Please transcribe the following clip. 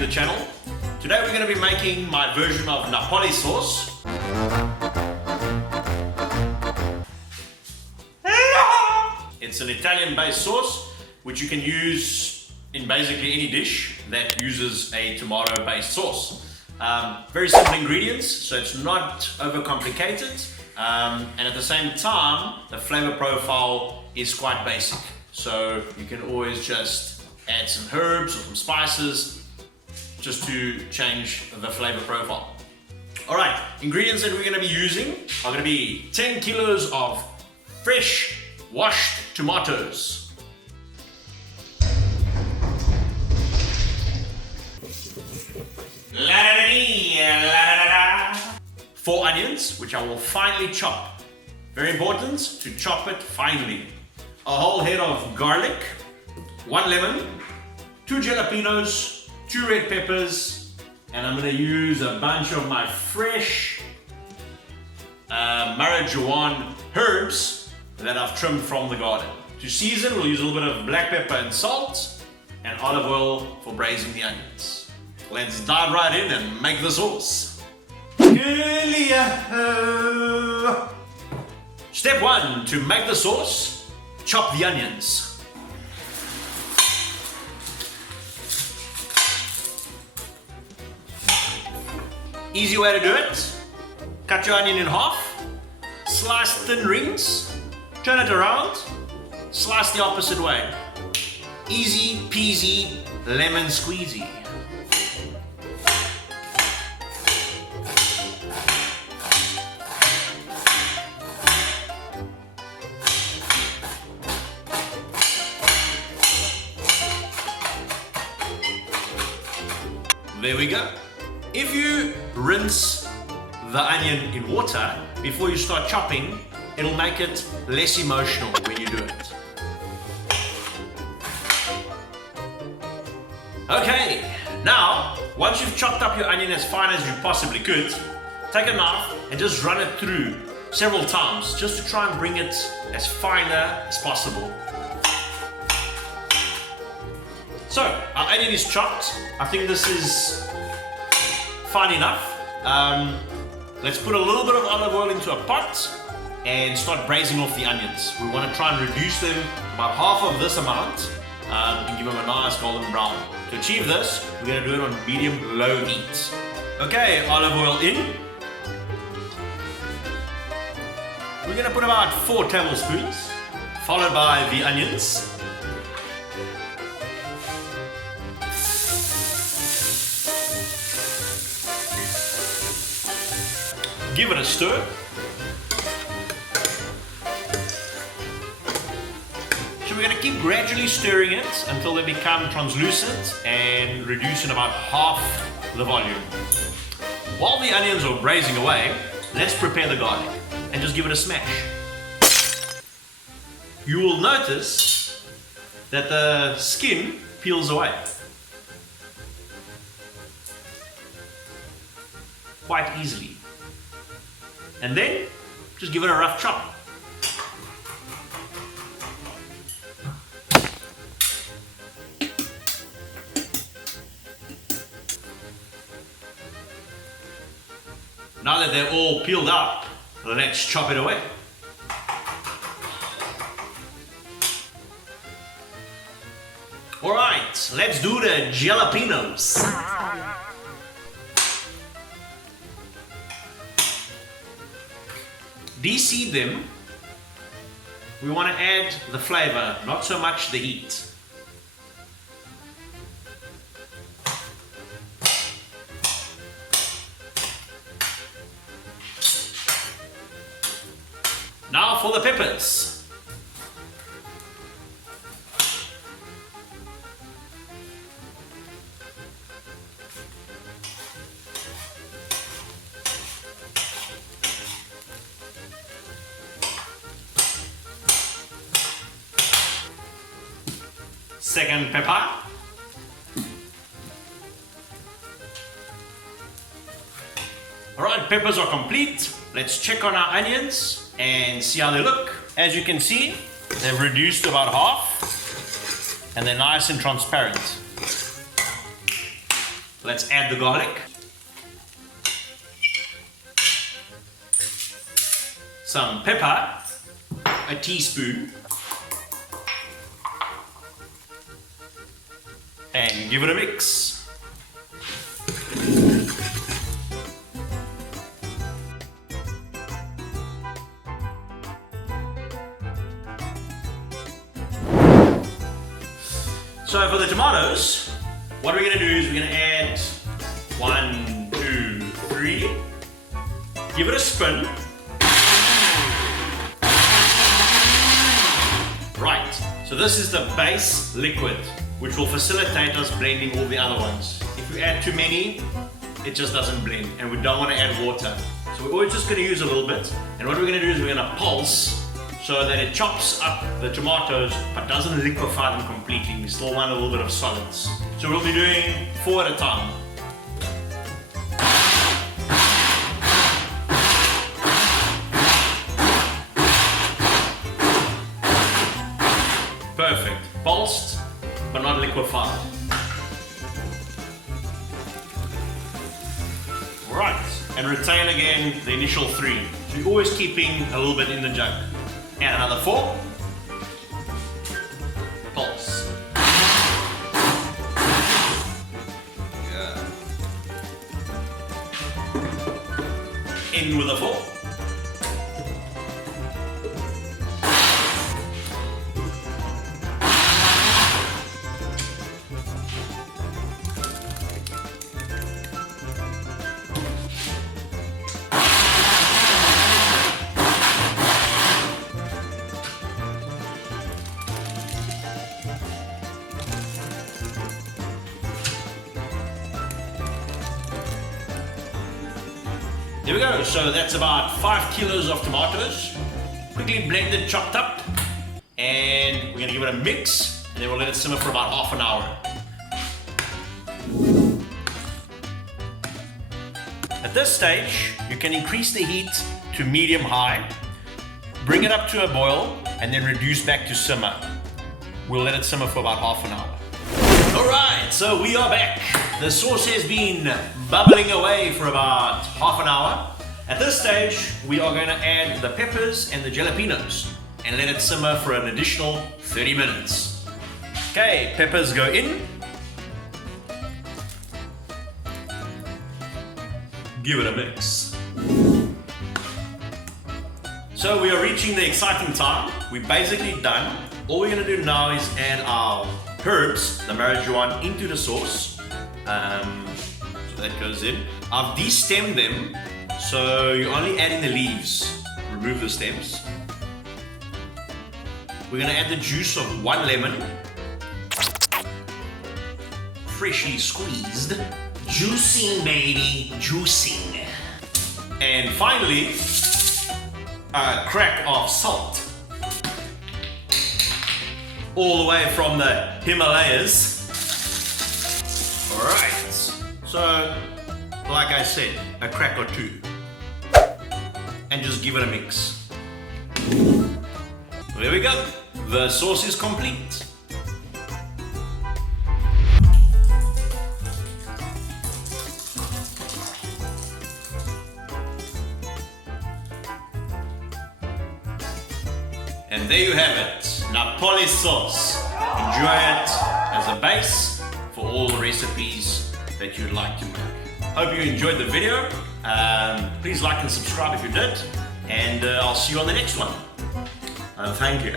to the channel. Today we're going to be making my version of Napoli sauce. It's an Italian-based sauce which you can use in basically any dish that uses a tomato-based sauce. Very simple ingredients, so it's not overcomplicated, and at the same time the flavor profile is quite basic, so you can always just add some herbs or some spices just to change the flavor profile. Alright, ingredients that we're going to be using are going to be 10 kilos of fresh washed tomatoes, 4 onions, which I will finely chop. Very important to chop it finely. A whole head of garlic, 1 lemon, 2 jalapenos, 2 red peppers, and I'm going to use a bunch of my fresh marjoram herbs that I've trimmed from the garden. To season, we'll use a little bit of black pepper and salt, and olive oil for braising the onions. Let's dive right in and make the sauce. Step 1, to make the sauce, chop the onions. Easy way to do it. Cut your onion in half, slice thin rings, turn it around, slice the opposite way. Easy peasy lemon squeezy. There we go. If you rinse the onion in water before you start chopping, it'll make it less emotional when you do it. Okay, now once you've chopped up your onion as fine as you possibly could, take a knife and just run it through several times just to try and bring it as finer as possible. So, our onion is chopped. I think this is fine enough. Let's put a little bit of olive oil into a pot and start braising off the onions. We want to try and reduce them about half of this amount and give them a nice golden brown. To achieve this, we're going to do it on medium-low heat. Okay, olive oil in. We're going to put about 4 tablespoons, followed by the onions. Give it a stir. So we're going to keep gradually stirring it until they become translucent and reduce in about half the volume. While the onions are braising away, let's prepare the garlic and just give it a smash. You will notice that the skin peels away quite easily. And then, just give it a rough chop. Now that they're all peeled up, let's chop it away. Alright, let's do the jalapenos. De-seed them. We want to add the flavor, not so much the heat. Now for the peppers. Second pepper. Alright, peppers are complete. Let's check on our onions and see how they look. As you can see, they've reduced to about half and they're nice and transparent. Let's add the garlic. Some pepper, a teaspoon. And give it a mix. So for the tomatoes, what we're going to do is we're going to add 1, 2, 3. Give it a spin. Right, so this is the base liquid, which will facilitate us blending all the other ones. If we add too many, it just doesn't blend, and we don't want to add water. So we're always just going to use a little bit, and what we're going to do is we're going to pulse so that it chops up the tomatoes but doesn't liquefy them completely. We still want a little bit of solids. So we'll be doing 4 at a time. Perfect. Pulsed, but not liquefied. Right, and retain again the initial 3. So you're always keeping a little bit in the jug. Add another 4. Pulse. Yeah. In with a 4. There we go, so that's about 5 kilos of tomatoes. Quickly blended, chopped up, and we're gonna give it a mix, and then we'll let it simmer for about half an hour. At this stage, you can increase the heat to medium-high, bring it up to a boil, and then reduce back to simmer. We'll let it simmer for about half an hour. Alright, so we are back. The sauce has been bubbling away for about half an hour. At this stage, we are going to add the peppers and the jalapenos and let it simmer for an additional 30 minutes. Okay, peppers go in. Give it a mix. So we are reaching the exciting time. We're basically done. All we're going to do now is add our herbs, the marjoram, into the sauce. So that goes in. I've destemmed them, so you're only adding the leaves. Remove the stems. We're going to add the juice of 1 lemon. Freshly squeezed. Juicing, baby, juicing. And finally, a crack of salt. All the way from the Himalayas. Alright, so like I said, a crack or 2. And just give it a mix. There we go, the sauce is complete. And there you have it, Napoli sauce. Enjoy it as a base for all the recipes that you'd like to make. Hope you enjoyed the video. Please like and subscribe if you did. And I'll see you on the next one. Thank you.